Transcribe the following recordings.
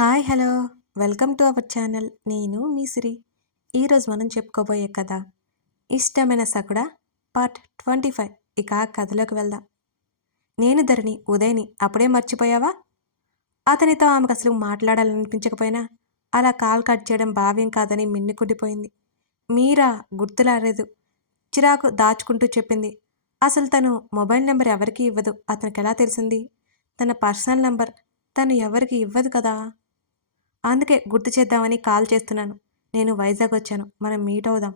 Hi hello welcome to our channel. నేను మీ సిరి. ఈరోజు మనం చెప్పుకోబోయే కథ ఇష్టమైన సకుడ పార్ట్ ట్వంటీ ఫైవ్. ఇక కథలోకి వెళ్దాం. నేను ధరణి ఉదయ్ని అప్పుడే మర్చిపోయావా? అతనితో ఆమెకు అసలు మాట్లాడాలనిపించకపోయినా అలా కాల్ కట్ చేయడం భావ్యం కాదని మిన్నికుండిపోయింది మీరా గుర్తులాలేదు చిరాకు దాచుకుంటూ చెప్పింది. అసలు తను మొబైల్ నెంబర్ ఎవరికి ఇవ్వదు? అతనికి ఎలా తెలిసింది? తన పర్సనల్ నెంబర్ తను ఎవరికి ఇవ్వదు కదా? అందుకే గుర్తు చేద్దామని కాల్ చేస్తున్నాను. నేను వైజాగ్ వచ్చాను. మనం మీట్ అవుదాం.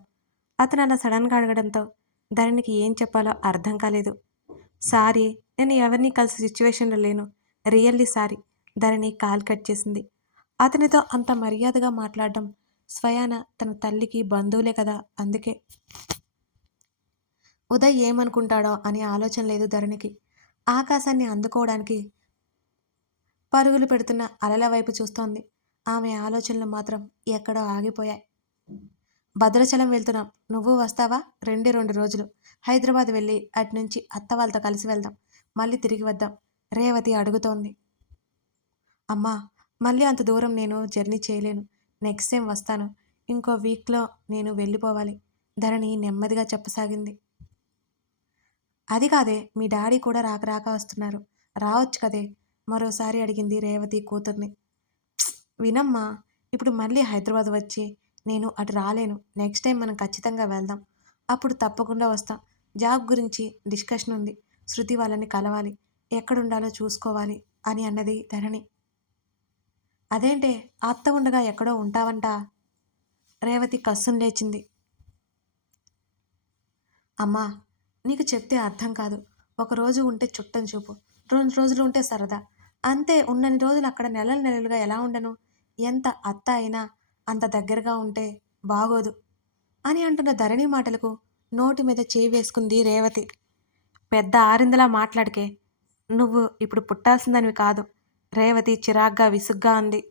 అతను అలా సడన్గా అడగడంతో ధరణికి ఏం చెప్పాలో అర్థం కాలేదు. సారీ నేను ఎవరిని కలిసి సిచ్యువేషన్లో లేను. Really sorry Dharani call cut చేసింది. అతనితో అంత మర్యాదగా మాట్లాడడం స్వయాన తన తల్లికి బంధువులే కదా అందుకే. ఉదయ్ ఏమనుకుంటాడో అనే ఆలోచన లేదు ధరణికి. ఆకాశాన్ని అందుకోవడానికి పరుగులు పెడుతున్న అలల వైపు చూస్తోంది. ఆమె ఆలోచనలు మాత్రం ఎక్కడో ఆగిపోయాయి. భద్రాచలం వెళ్తున్నాం. నువ్వు వస్తావా? రెండే రెండు రోజులు. హైదరాబాద్ వెళ్ళి అటు నుంచి అత్త వాళ్ళతో కలిసి వెళ్దాం. మళ్ళీ తిరిగి వద్దాం. రేవతి అడుగుతోంది. అమ్మా మళ్ళీ అంత దూరం నేను జర్నీ చేయలేను. నెక్స్ట్ టైం వస్తాను. ఇంకో వీక్లో నేను వెళ్ళిపోవాలి. ధరణి నెమ్మదిగా చెప్పసాగింది. అది కాదే మీ డాడీ కూడా రాక రాక వస్తున్నారు. రావచ్చు కదే మరోసారి అడిగింది రేవతి కూతుర్ని. వినమ్మా ఇప్పుడు మళ్ళీ హైదరాబాద్ వచ్చి నేను అటు రాలేను. నెక్స్ట్ టైం మనం ఖచ్చితంగా వెళ్దాం. అప్పుడు తప్పకుండా వస్తాం. జాబ్ గురించి డిస్కషన్ ఉంది. శృతి వాళ్ళని కలవాలి. ఎక్కడుండాలో చూసుకోవాలి అని అన్నది ధరణి. అదేంటే అత్త ఉండగా ఎక్కడో ఉంటావంట. రేవతి కస్సును లేచింది. అమ్మా నీకు చెప్తే అర్థం కాదు. ఒకరోజు ఉంటే చుట్టం చూపు. రెండు రోజులు ఉంటే సరదా. అంతే ఉన్నన్ని రోజులు అక్కడ నెలలు నెలలుగా ఎలా ఉండను? ఎంత అత్త అయినా అంత దగ్గరగా ఉంటే బాగోదు అని అంటున్న ధరణి మాటలకు నోటి మీద చేయి వేసుకుంది రేవతి. పెద్ద ఆరిందలా మాట్లాడికే నువ్వు ఇప్పుడు పుట్టాల్సిందనివి కాదు రేవతి చిరాగ్గా విసుగ్గా అంది.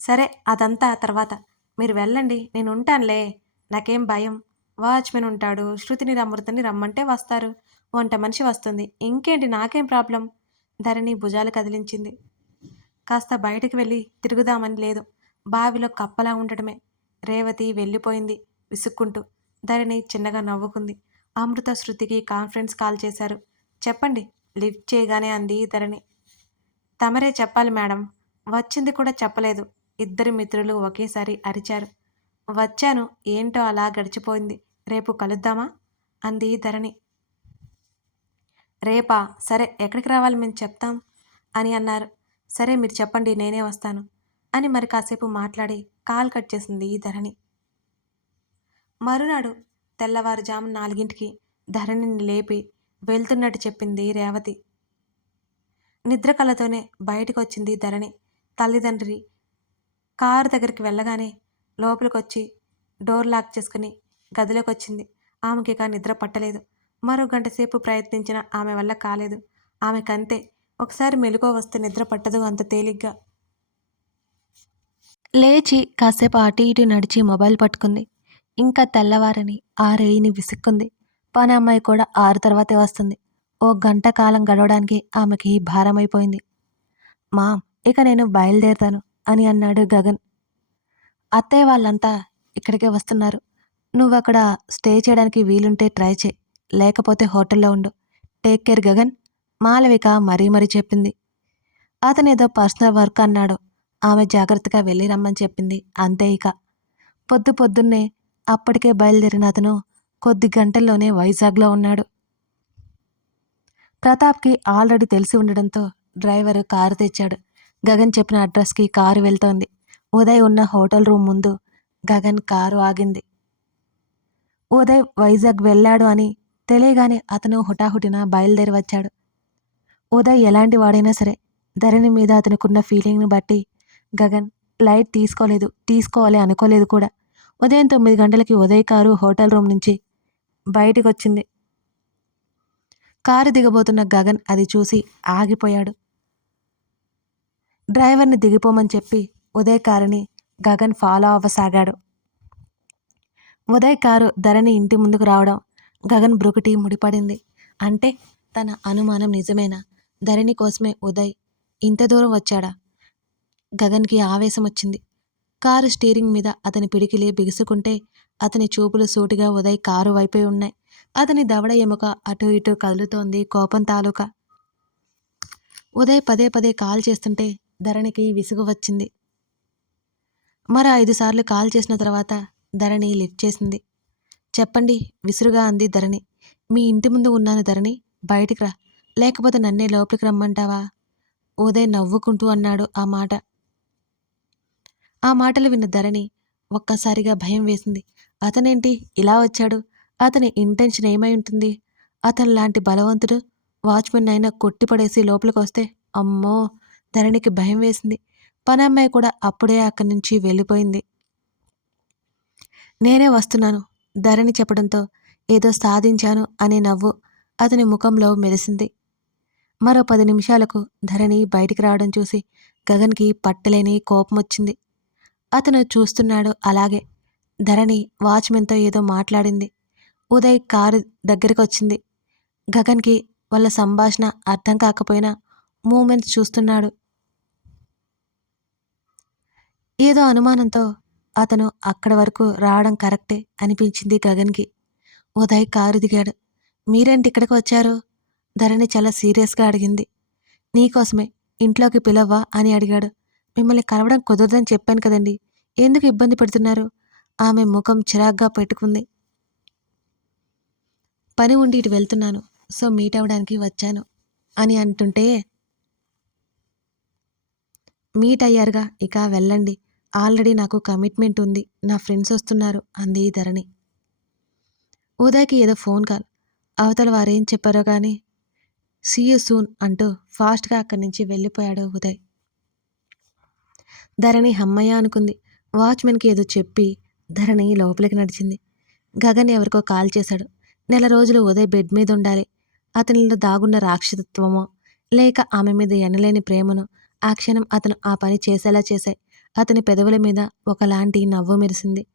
సరే అదంతా తర్వాత. మీరు వెళ్ళండి నేను ఉంటానులే నాకేం భయం. వాచ్మెన్ ఉంటాడు శృతిని అమృతని రమ్మంటే వస్తారు. వంట మనిషి వస్తుంది. ఇంకేంటి నాకేం ప్రాబ్లం? ధరణి భుజాలు కదిలించింది. కాస్త బయటికి వెళ్ళి తిరుగుదామని లేదు. బావిలో కప్పలా ఉండటమే. రేవతి వెళ్ళిపోయింది విసుక్కుంటూ. ధరణి చిన్నగా నవ్వుకుంది. అమృత శృతికి కాన్ఫరెన్స్ కాల్ చేశారు. చెప్పండి లిఫ్ట్ చేయగానే అంది ధరణి. తమరే చెప్పాలి మేడం. వచ్చింది కూడా చెప్పలేదు. ఇద్దరు మిత్రులు ఒకేసారి అరిచారు. వచ్చాను ఏంటో అలా గడిచిపోయింది. రేపు కలుద్దామా? అంది ధరణి. రేపా? సరే ఎక్కడికి రావాలి మేము చెప్తాం అని అన్నారు. సరే మీరు చెప్పండి నేనే వస్తాను అని మరి కాసేపు మాట్లాడి కాల్ కట్ చేసింది ఈ ధరణి. మరునాడు తెల్లవారుజాము నాలుగింటికి ధరణిని లేపి వెళ్తున్నట్టు చెప్పింది రేవతి. నిద్ర కళ్ళతోనే బయటకు వచ్చింది ధరణి. తల్లిదండ్రి కారు దగ్గరికి వెళ్ళగానే లోపలికి వచ్చి డోర్ లాక్ చేసుకుని గదిలోకి వచ్చింది ఆమెకి ఇక నిద్ర పట్టలేదు. మరో గంట సేపు ప్రయత్నించిన ఆమె వల్ల కాలేదు. ఆమెకంతే ఒకసారి మెలుకో వస్తే నిద్ర పట్టదు అంత తేలిగ్గా. లేచి కాసేపు అటు ఇటు నడిచి మొబైల్ పట్టుకుంది. ఇంకా తెల్లవారని ఆ విసుక్కుంది. పని అమ్మాయి కూడా ఆరు తర్వాతే వస్తుంది. ఓ గంట కాలం గడవడానికి ఆమెకి భారమైపోయింది. మామ్ ఇక నేను బయలుదేరుతాను అని అన్నాడు గగన్. అత్తయ్య వాళ్ళంతా ఇక్కడికే వస్తున్నారు. నువ్వు అక్కడ స్టే చేయడానికి వీలుంటే ట్రై చేయి. లేకపోతే హోటల్లో ఉండు. Take care Gagan. మాలవిక మరీ మరీ చెప్పింది. అతనేదో పర్సనల్ వర్క్ అన్నాడు. ఆమె జాగ్రత్తగా వెళ్ళి రమ్మని చెప్పింది. అంతే ఇక. పొద్దు పొద్దున్నే అప్పటికే బయలుదేరిన అతను కొద్ది గంటల్లోనే వైజాగ్లో ఉన్నాడు. ప్రతాప్కి ఆల్రెడీ తెలిసి ఉండడంతో డ్రైవరు కారు తెచ్చాడు. గగన్ చెప్పిన అడ్రస్కి కారు వెళ్తోంది. ఉదయ్ ఉన్న హోటల్ రూమ్ ముందు గగన్ కారు ఆగింది. ఉదయ్ వైజాగ్ వెళ్ళాడు అని తెలియగానే అతను హుటాహుటిన బయలుదేరి వచ్చాడు. ఉదయ్ ఎలాంటి వాడైనా సరే ధరణి మీద అతనుకున్న ఫీలింగ్ని బట్టి గగన్ లైట్ తీసుకోలేదు తీసుకోవాలి అనుకోలేదు కూడా. ఉదయం తొమ్మిది గంటలకి ఉదయ్ కారు హోటల్ రూమ్ నుంచి బయటికి వచ్చింది కారు దిగబోతున్న గగన్ అది చూసి ఆగిపోయాడు. డ్రైవర్ని దిగిపోమని చెప్పి ఉదయ్ కారుని గగన్ ఫాలో అవ్వసాగాడు. ఉదయ్ కారు ధరణి ఇంటి ముందుకు రావడం గగన్ బ్రుకుటి ముడిపడింది. అంటే తన అనుమానం నిజమేనా? ధరణి కోసమే ఉదయ్ ఇంత దూరం వచ్చాడా? గగన్కి ఆవేశం వచ్చింది. కారు స్టీరింగ్ మీద అతని పిడికిలి బిగుసుకుంటే అతని చూపులు సూటిగా ఉదయ్ కారు వైపే ఉన్నాయి. అతని దవడ ఎముక అటు ఇటు కదులుతోంది కోపం తాలూకా. ఉదయ్ పదే పదే కాల్ చేస్తుంటే ధరణికి విసుగు వచ్చింది. మరో ఐదు సార్లు కాల్ చేసిన తర్వాత ధరణి లిఫ్ట్ చేసింది. చెప్పండి విసురుగా అంది ధరణి. మీ ఇంటి ముందు ఉన్నాను ధరణి. బయటికి రా. లేకపోతే నన్నే లోపలికి రమ్మంటావా? ఉదయ్ నవ్వుకుంటూ అన్నాడు ఆ మాట. ఆ మాటలు విన్న ధరణి ఒక్కసారిగా భయం వేసింది. అతనేంటి ఇలా వచ్చాడు? అతని ఇంటెన్షన్ ఏమై ఉంటుంది? అతను లాంటి బలవంతుడు వాచ్మెన్ అయినా కొట్టిపడేసి లోపలికి వస్తే అమ్మో! ధరణికి భయం వేసింది. పనమ్మాయి కూడా అప్పుడే అక్కడి నుంచి వెళ్ళిపోయింది. నేనే వస్తున్నాను ధరణి చెప్పడంతో ఏదో సాధించాను అనే నవ్వు అతని ముఖంలో మెరిసింది. మరో పది నిమిషాలకు ధరణి బయటికి రావడం చూసి గగన్కి పట్టలేని కోపం వచ్చింది అతను చూస్తున్నాడు అలాగే. ధరణి వాచ్మెన్తో ఏదో మాట్లాడింది. ఉదయ్ కారు దగ్గరికి వచ్చింది గగన్కి వాళ్ళ సంభాషణ అర్థం కాకపోయినా మూమెంట్స్ చూస్తున్నాడు. ఏదో అనుమానంతో అతను అక్కడ వరకు రావడం కరెక్టే అనిపించింది గగన్కి. ఉదయ్ కారు దిగాడు. మీరేంటి ఇక్కడికి వచ్చారు? ధరణి చాలా సీరియస్గా అడిగింది. నీకోసమే ఇంట్లోకి పిలవ్వా అని అడిగాడు. మిమ్మల్ని కలవడం కుదరదని చెప్పాను కదండి ఎందుకు ఇబ్బంది పెడుతున్నారు? ఆమె ముఖం చిరాగ్గా పెట్టుకుంది. పని ఉండి ఇటు వెళ్తున్నాను సో మీట్ అవ్వడానికి వచ్చాను అని అంటుంటే మీట్ అయ్యారుగా ఇక వెళ్ళండి. ఆల్రెడీ నాకు కమిట్మెంట్ ఉంది నా ఫ్రెండ్స్ వస్తున్నారు అంది ధరణి. ఉదయ్కి ఏదో ఫోన్ కాల్ అవతల వారేం చెప్పారో కానీ సీయు సూన్ అంటూ ఫాస్ట్గా అక్కడి నుంచి వెళ్ళిపోయాడు ఉదయ్. ధరణి హమ్మయ్య అనుకుంది. వాచ్మెన్కి ఏదో చెప్పి ధరణి లోపలికి నడిచింది. గగన్ ఎవరికో కాల్ చేశాడు. నెల రోజులు ఉదయ్ బెడ్ మీద ఉండాలి. అతనిలో దాగున్న రాక్షసత్వమో లేక ఆమె మీద ఎనలేని ప్రేమను ఆ క్షణం అతను ఆ పని చేసేలా చేశాయి. అతని పెదవుల మీద ఒకలాంటి నవ్వు మెరిసింది.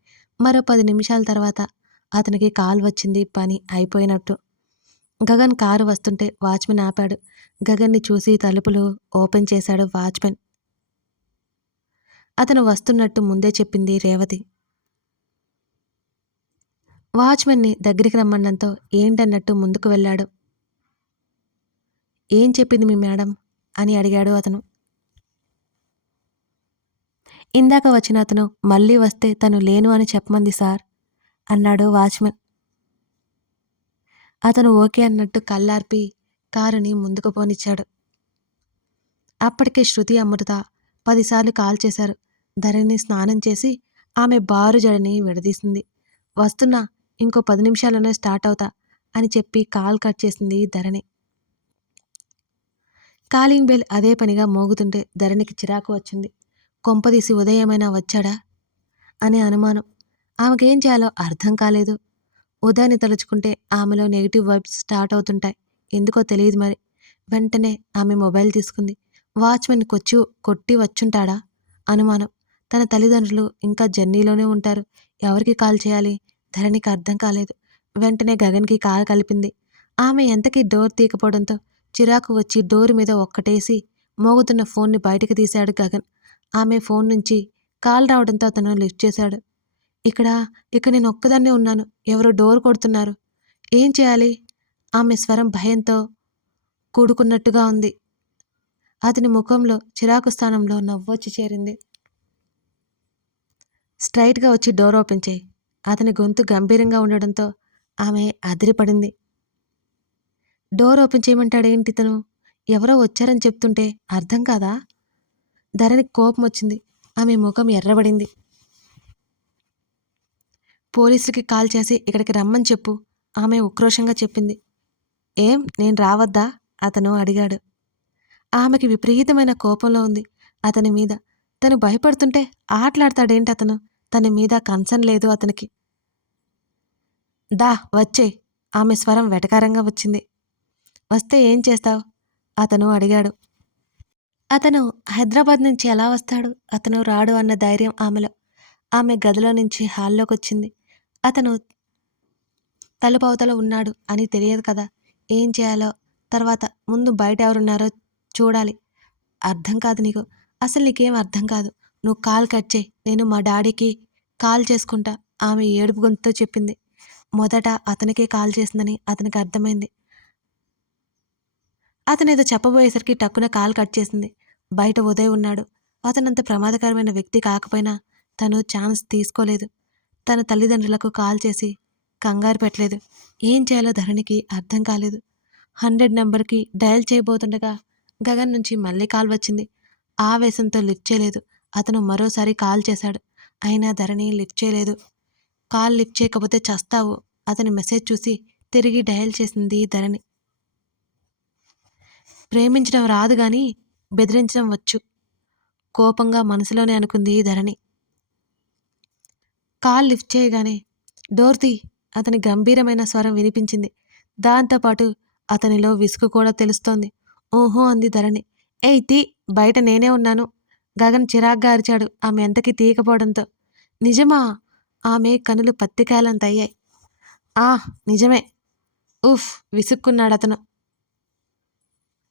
మరో పది నిమిషాల తర్వాత అతనికి కాల్ వచ్చింది పని అయిపోయినట్టు. గగన్ కారు వస్తుంటే వాచ్మెన్ ఆపాడు. గగన్ని చూసి తలుపులు ఓపెన్ చేశాడు వాచ్మెన్. అతను వస్తున్నట్టు ముందే చెప్పింది రేవతి. వాచ్మెన్ని దగ్గరికి రమ్మన్నంతో ఏంటన్నట్టు ముందుకు వెళ్ళాడు. ఏం చెప్పింది మీ మేడం? అని అడిగాడు అతను. ఇందాక వచ్చిన అతను మళ్ళీ వస్తే తను లేను అని చెప్పమంది సార్ అన్నాడు వాచ్మెన్. అతను ఓకే అన్నట్టు కళ్ళార్పి కారుని ముందుకు పోనిచ్చాడు. అప్పటికే శృతి అమృత పదిసార్లు కాల్ చేశారు. ధరణి స్నానం చేసి ఆమె బారు జడని విడదీసింది. వస్తున్నా ఇంకో పది నిమిషాల్లోనే స్టార్ట్ అవుతా అని చెప్పి కాల్ కట్ చేసింది ధరణి. కాలింగ్ బెల్ అదే పనిగా మోగుతుంటే ధరణికి చిరాకు వచ్చింది. కొంపదీసి ఉదయమైనా వచ్చాడా? అనే అనుమానం. ఆమెకేం చేయాలో అర్థం కాలేదు. ఉదయాన్ని తలుచుకుంటే ఆమెలో నెగిటివ్ వైబ్స్ స్టార్ట్ అవుతుంటాయి. ఎందుకో తెలియదు మరి. వెంటనే ఆమె మొబైల్ తీసుకుంది. వాచ్మెన్ కొచ్చి కొట్టి వచ్చుంటాడా? అనుమానం. తన తల్లిదండ్రులు ఇంకా జర్నీలోనే ఉంటారు. ఎవరికి కాల్ చేయాలి? ధరణికి అర్థం కాలేదు. వెంటనే గగన్కి కాల్ కలిపింది. ఆమె ఎంతకీ డోర్ తీకపోవడంతో చిరాకు వచ్చి డోర్ మీద ఒక్కటేసి మోగుతున్న ఫోన్ని బయటకు తీశాడు గగన్. ఆమె ఫోన్ నుంచి కాల్ రావడంతో అతను లిఫ్ట్ చేశాడు. ఇక్కడ ఇక్కడ నేను ఒక్కదాన్నే ఉన్నాను. ఎవరో డోర్ కొడుతున్నారు. ఏం చేయాలి? ఆమె స్వరం భయంతో కూడుకున్నట్టుగా ఉంది. అతని ముఖంలో చిరాకు స్థానంలో నవ్వొచ్చి చేరింది. స్ట్రైట్గా వచ్చి డోర్ ఓపెన్ చేయి. అతని గొంతు గంభీరంగా ఉండడంతో ఆమె అదిరిపడింది. డోర్ ఓపెన్ చేయమంటాడేంటి తను? ఎవరో వచ్చారని చెప్తుంటే అర్థం కాదా? ధరణికి కోపం వచ్చింది ఆమె ముఖం ఎర్రబడింది. పోలీసులకి కాల్ చేసి ఇక్కడికి రమ్మని చెప్పు ఆమె ఉక్రోషంగా చెప్పింది. ఏం నేను రావద్దా? అతను అడిగాడు. ఆమెకి విపరీతమైన కోపంలో ఉంది అతని మీద. తను భయపడుతుంటే ఆటలాడతాడేంటి అతను? తన మీద కన్సర్న్ లేదు అతనికి. దా వచ్చే. ఆమె స్వరం వెటకారంగా వచ్చింది. వస్తే ఏం చేస్తావు? అతను అడిగాడు. అతను హైదరాబాద్ నుంచి ఎలా వస్తాడు? అతను రాడు అన్న ధైర్యం ఆమెలో. ఆమె గదిలో నుంచి హాల్లోకి వచ్చింది అతను తలుపు అవతల ఉన్నాడు అని తెలియదు కదా. ఏం చేయాలో? తర్వాత ముందు బయట ఎవరున్నారో చూడాలి. అర్థం కాదు నీకు. అసలు నీకేం అర్థం కాదు. నువ్వు కాల్ కట్ చేయి. నేను మా డాడీకి కాల్ చేసుకుంటా. ఆమె ఏడుపు గొంతుతో చెప్పింది. మొదట అతనికే కాల్ చేసిందని అతనికి అర్థమైంది. అతను ఏదో చెప్పబోయేసరికి టక్కున కాల్ కట్ చేసింది. బయట ఉదయ్ ఉన్నాడు. అతనంత ప్రమాదకరమైన వ్యక్తి కాకపోయినా తను ఛాన్స్ తీసుకోలేదు. తన తల్లిదండ్రులకు కాల్ చేసి కంగారు పెట్టలేదు. ఏం చేయాలో ధరణికి అర్థం కాలేదు. హండ్రెడ్ నెంబర్కి డయల్ చేయబోతుండగా గగన్ నుంచి మళ్ళీ కాల్ వచ్చింది. ఆవేశంతో లిఫ్ట్ చేయలేదు. అతను మరోసారి కాల్ చేశాడు. అయినా ధరణి లిఫ్ట్ చేయలేదు. కాల్ లిఫ్ట్ చేయకపోతే చస్తావు. అతని మెసేజ్ చూసి తిరిగి డయల్ చేసింది ధరణి. ప్రేమించడం రాదు కానీ బెదిరించడం వచ్చు. కోపంగా మనసులోనే అనుకుంది ధరణి. కాల్ లిఫ్ట్ చేయగానే డోర్తి అతని గంభీరమైన స్వరం వినిపించింది. దాంతోపాటు అతనిలో విసుగు కూడా తెలుస్తోంది. ఓహో అంది ధరణి. ఏయ్ తీ బయట నేనే ఉన్నాను. గగన్ చిరాగ్గా అరిచాడు ఆమె ఎంతకి తీయకపోవడంతో. నిజమా? ఆమె కనులు పత్తికాయలంత అయ్యాయి. ఆ నిజమే. ఉఫ్ విసుక్కున్నాడు అతను.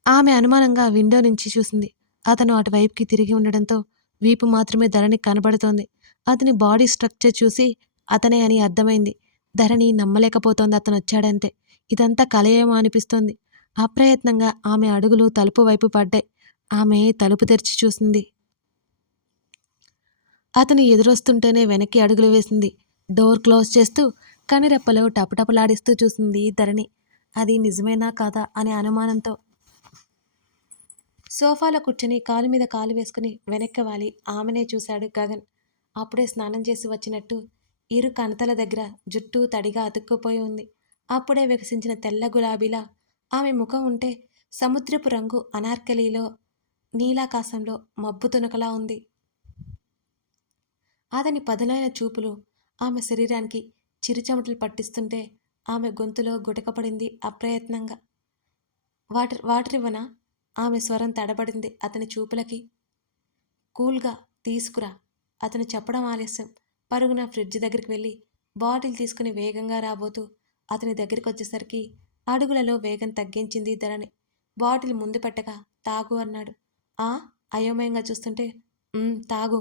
ఆమె అనుమానంగా విండో నుంచి చూసింది. అతను అటువైపుకి తిరిగి ఉండడంతో వీపు మాత్రమే ధరణి కనబడుతోంది. అతని బాడీ స్ట్రక్చర్ చూసి అతనే అని అర్థమైంది. ధరణి నమ్మలేకపోతోంది అతను వచ్చాడంతే. ఇదంతా కలయేమో అనిపిస్తోంది. అప్రయత్నంగా ఆమె అడుగులు తలుపు వైపు పడ్డాయి. ఆమె తలుపు తెరిచి చూసింది. అతను ఎదురొస్తుంటేనే వెనక్కి అడుగులు వేసింది. డోర్ క్లోజ్ చేస్తూ కనిరెప్పలో టపటపలాడిస్తూ చూసింది ధరణి. అది నిజమేనా కాదా అనే అనుమానంతో. సోఫాలో కూర్చొని కాలు మీద కాలు వేసుకుని వెనక్కి వాలి. ఆమెనే చూశాడు గగన్. అప్పుడే స్నానం చేసి వచ్చినట్టు ఇరు కణతల దగ్గర జుట్టు తడిగా అతుక్కుపోయి ఉంది. అప్పుడే వికసించిన తెల్ల గులాబీలా ఆమె ముఖం ఉంటే సముద్రపు రంగు అనార్కలిలో నీలాకాశంలో మబ్బు తునకలా ఉంది. అతని పదునైన చూపులు ఆమె శరీరానికి చిరుచెమటలు పట్టిస్తుంటే ఆమె గొంతులో గుటకపడింది అప్రయత్నంగా. వాటర్ వాటరివ్వన ఆమె స్వరం తడబడింది అతని చూపులకి. కూల్గా తీసుకురా అతను చెప్పడం ఆలస్యం. పరుగున ఫ్రిడ్జ్ దగ్గరికి వెళ్ళి బాటిల్ తీసుకుని వేగంగా రాబోతూ అతని దగ్గరికి వచ్చేసరికి అడుగులలో వేగం తగ్గించింది ధరణి. బాటిల్ ముందు పెట్టగా తాగు అన్నాడు. ఆ? అయోమయంగా చూస్తుంటే తాగు.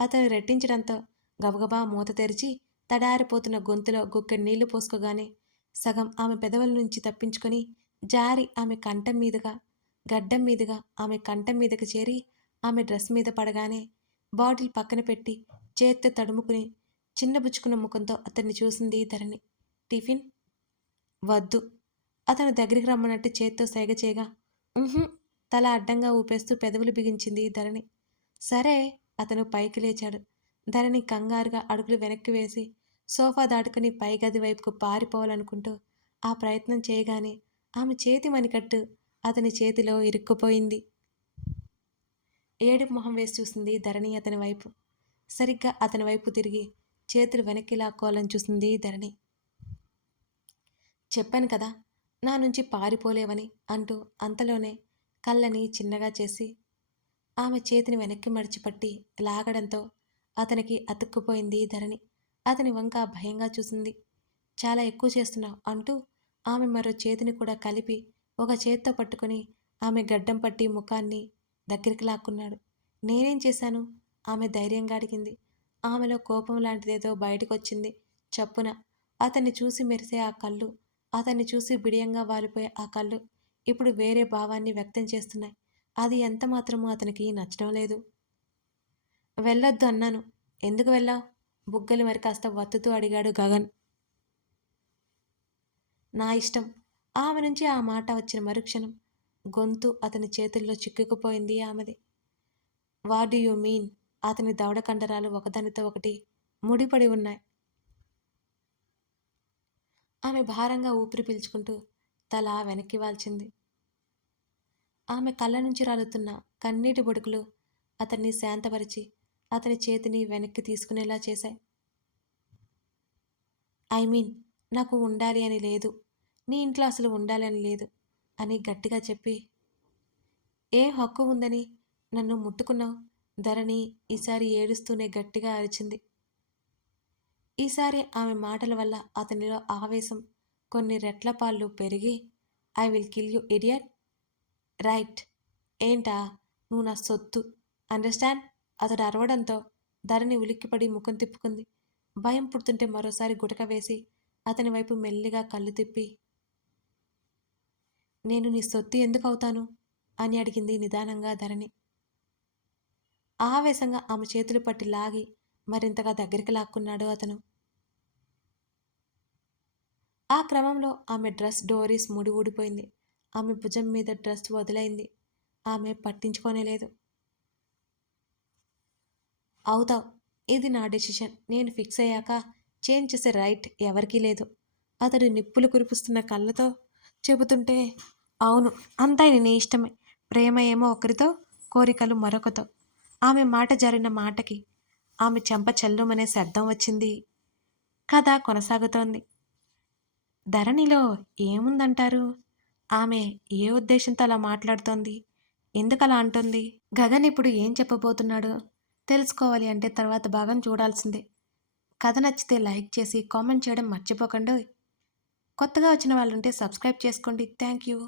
అతను రెట్టించడంతో గబగబా మూత తెరిచి తడారిపోతున్న గొంతులో గుక్కెడు నీళ్ళు పోసుకోగానే సగం ఆమె పెదవుల నుంచి తప్పించుకొని జారి ఆమె కంఠం మీదుగా గడ్డం మీదుగా ఆమె కంఠం మీదకి చేరి ఆమె డ్రెస్ మీద పడగానే బాటిల్ పక్కన పెట్టి చేత్తో తడుముకుని చిన్నబుచ్చుకున్న ముఖంతో అతన్ని చూసింది ధరణి. టిఫిన్? వద్దు. అతను దగ్గరికి రమ్మన్నట్టు చేత్తో సైగ చేయగా తల అడ్డంగా ఊపేస్తూ పెదవులు బిగించింది ధరణి. సరే అతను పైకి లేచాడు. ధరణి కంగారుగా అడుగులు వెనక్కి వేసి సోఫా దాటుకుని పై గది వైపుకు పారిపోవాలనుకుంటూ ఆ ప్రయత్నం చేయగానే ఆమె చేతి మణికట్టు అతని చేతిలో ఇరుక్కుపోయింది. ఏడుపు మొహం వేసి చూసింది ధరణి అతని వైపు. సరిగ్గా అతని వైపు తిరిగి చేతులు వెనక్కి లాక్కోవాలని చూసింది ధరణి. చెప్పాను కదా నా నుంచి పారిపోలేవని అంటూ అంతలోనే కళ్ళని చిన్నగా చేసి ఆమె చేతిని వెనక్కి మడిచిపట్టి లాగడంతో అతనికి అతుక్కుపోయింది ధరణి. అతని వంక భయంగా చూసింది. చాలా ఎక్కువ చేస్తున్నావు అంటూ ఆమె మరో చేతిని కూడా కలిపి ఒక చేత్తో పట్టుకొని ఆమె గడ్డం పట్టి ముఖాన్ని దగ్గరికి లాక్కున్నాడు. నేనేం చేశాను? ఆమె ధైర్యంగా అడిగింది. ఆమెలో కోపం లాంటిదేదో బయటకు వచ్చింది చప్పున. అతన్ని చూసి మెరిసే ఆ కళ్ళు అతన్ని చూసి బిడియంగా వాలిపోయే ఆ కళ్ళు ఇప్పుడు వేరే భావాన్ని వ్యక్తం చేస్తున్నాయి. అది ఎంత మాత్రమూ అతనికి నచ్చడం లేదు. వెళ్ళొద్దు అన్నాను. ఎందుకు వెళ్ళావు? బుగ్గలు మరి కాస్త వత్తుతూ అడిగాడు గగన్. నా ఇష్టం. ఆమె నుంచి ఆ మాట వచ్చిన మరుక్షణం గొంతు అతని చేతుల్లో చిక్కుకుపోయింది ఆమెది. What do you mean? అతని దవడ కండరాలు ఒకదానితో ఒకటి ముడిపడి ఉన్నాయి. ఆమె భారంగా ఊపిరి పీల్చుకుంటూ తల వెనక్కి వాల్చింది. ఆమె కళ్ళ నుంచి రాలుతున్న కన్నీటి బొడుకులు అతన్ని శాంతపరిచి అతని చేతిని వెనక్కి తీసుకునేలా చేశాయి. ఐ మీన్ నాకు ఉండాలి అని లేదు. నీ ఇంట్లో అసలు ఉండాలి అని లేదు. అని గట్టిగా చెప్పి ఏ హక్కు ఉందని నన్ను ముట్టుకున్నావు ధరణి ఈసారి ఏడుస్తూనే గట్టిగా అరిచింది. ఈసారి ఆమె మాటల వల్ల అతనిలో ఆవేశం కొన్ని రెట్ల పాళ్ళు పెరిగి I will kill you idiot! Right! ఏంటా? నువ్వు నా సొత్తు! అండర్స్టాండ్? అతడు అరవడంతో ధరణి ఉలిక్కిపడి ముఖం తిప్పుకుంది. భయం పుడుతుంటే మరోసారి గుటక వేసి అతని వైపు మెల్లిగా కళ్ళు తిప్పి నేను నీ సొత్తు ఎందుకు అవుతాను అని అడిగింది నిదానంగా ధరణి. ఆవేశంగా ఆమె చేతులు పట్టి లాగి మరింతగా దగ్గరికి లాక్కున్నాడు అతను. ఆ క్రమంలో ఆమె డ్రెస్ డోరీస్ ముడి ఊడిపోయింది. ఆమె భుజం మీద డ్రెస్ వదిలైంది. ఆమె పట్టించుకోనేలేదు అవుతావు ఇది నా డెసిషన్. నేను ఫిక్స్ అయ్యాక చేంజ్ చేసే రైట్ ఎవరికీ లేదు. అతడు నిప్పులు కురిపిస్తున్న కళ్ళతో చెబుతుంటే అవును అంతా నీ ఇష్టమే. ప్రేమ ఏమో ఒకరితో కోరికలు మరొకతో. ఆమె మాట జరిగిన మాటకి ఆమె చెంప చెల్లుమనే శబ్దం వచ్చింది. కథ కొనసాగుతోంది. ధరణిలో ఏముందంటారు? ఆమె ఏ ఉద్దేశంతో అలా మాట్లాడుతోంది? ఎందుకు అలా అంటుంది? గగన్ ఇప్పుడు ఏం చెప్పబోతున్నాడో? తెలుసుకోవాలి అంటే తర్వాత భాగం చూడాల్సిందే. కథ నచ్చితే లైక్ చేసి కామెంట్ చేయడం మర్చిపోకండి. కొత్తగా వచ్చిన వాళ్ళు ఉంటే సబ్స్క్రైబ్ చేసుకోండి. Thank you